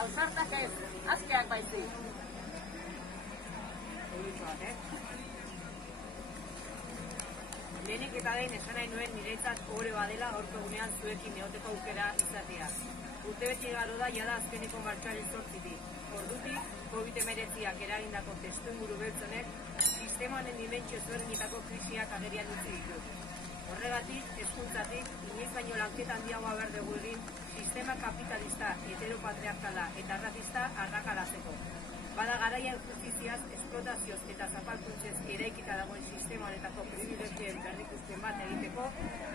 Ausartak ez, askeak baizik. Lehenik eta behin esan nahi nuen niretzat ohore badela gaurko egunean zuekin egoteko aukera izatea. Urtebete igaro da jada azkeneko martxoaren 8-tik. Ordutik, COVID-19ak eragindako testuinguru beltz honek sistema honen dimentsio ezberdinetako krisiak agerian utzi ditu. Horregatik, hezkuntzatik, inoiz baino lanketa handiagoa behar dugu egin sistema kapitalista, heteropatriarkala eta arrazista arrakalatzeko. Bada garaia justiziaz, esplotazioz eta zapalkuntzez eraikita dagoen sistema honetako pribilegioen berrikuspen bat egiteko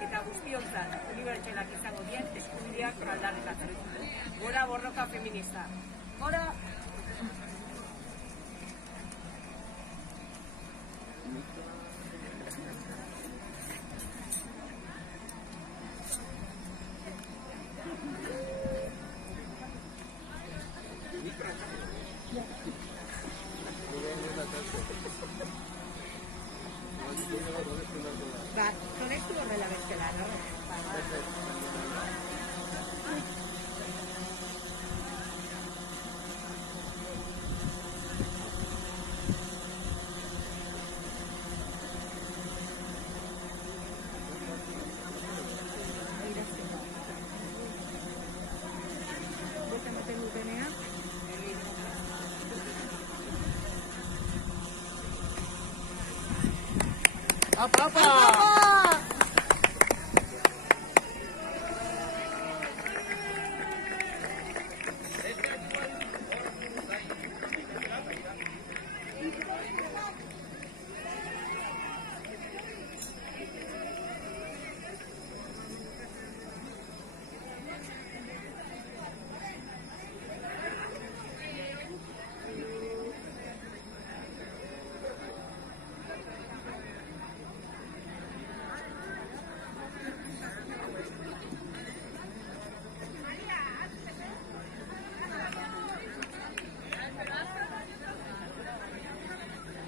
eta guztiontzat unibertsalak izango dien eskubideak aldarrikatzeko. Gora borroka feminista! Gora! Ba, konestu horrela bestela, no? Apa!